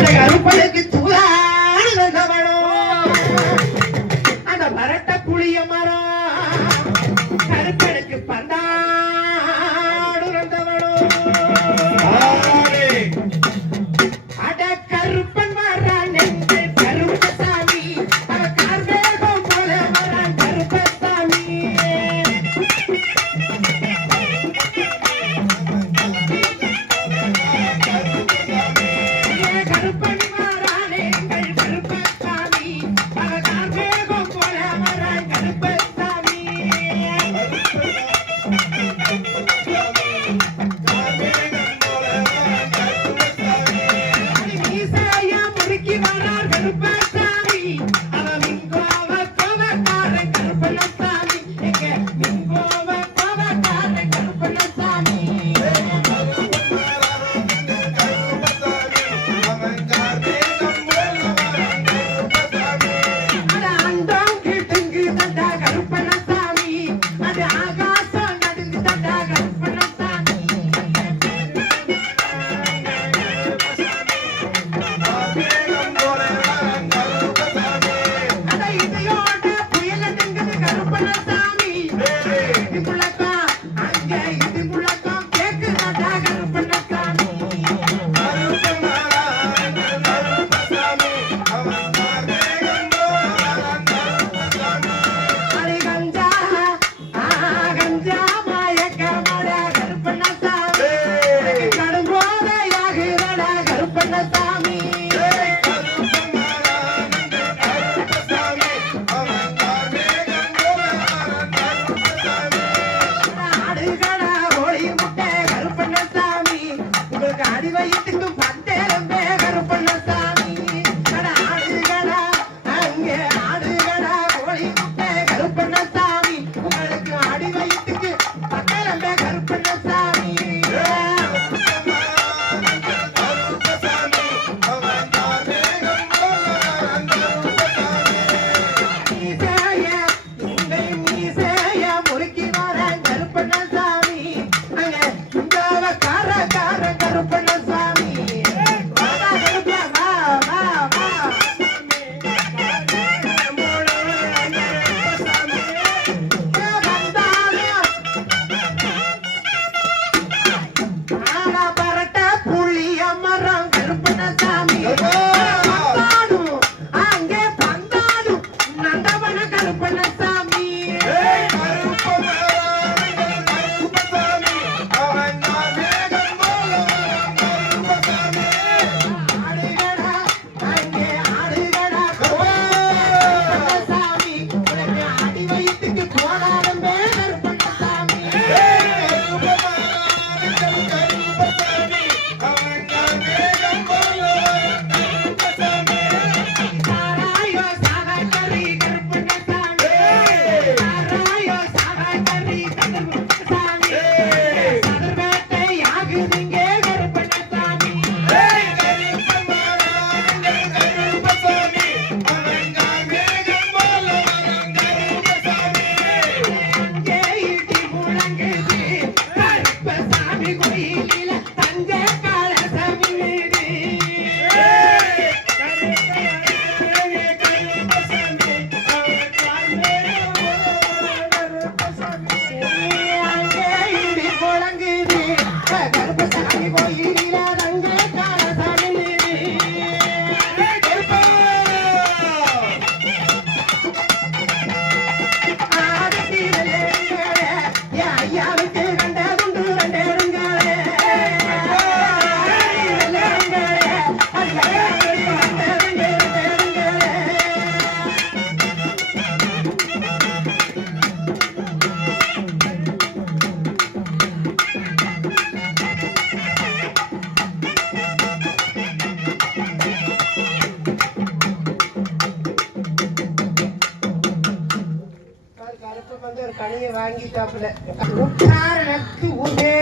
Olha ligado? Não வாங்கிட்டாப்புல. உட்கார நட்பு உதே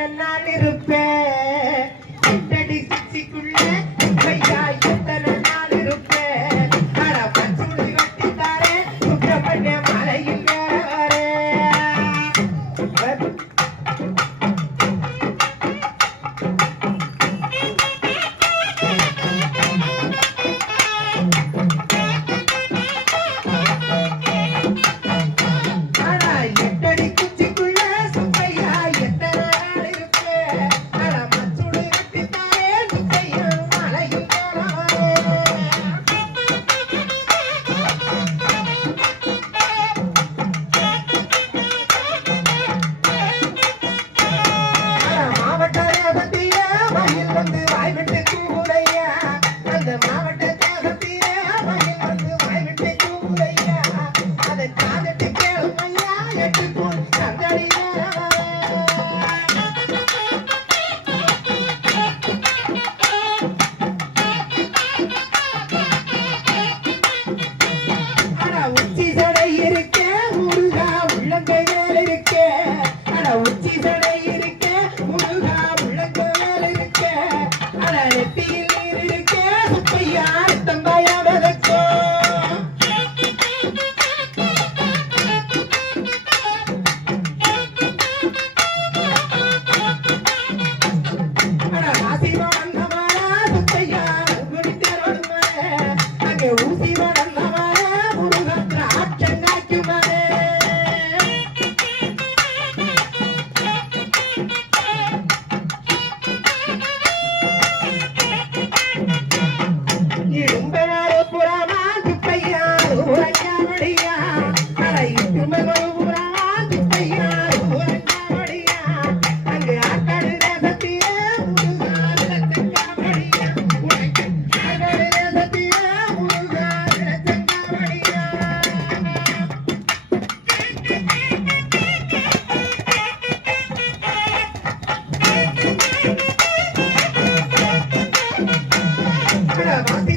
And I. Thank you. Bye. Bye. Bye.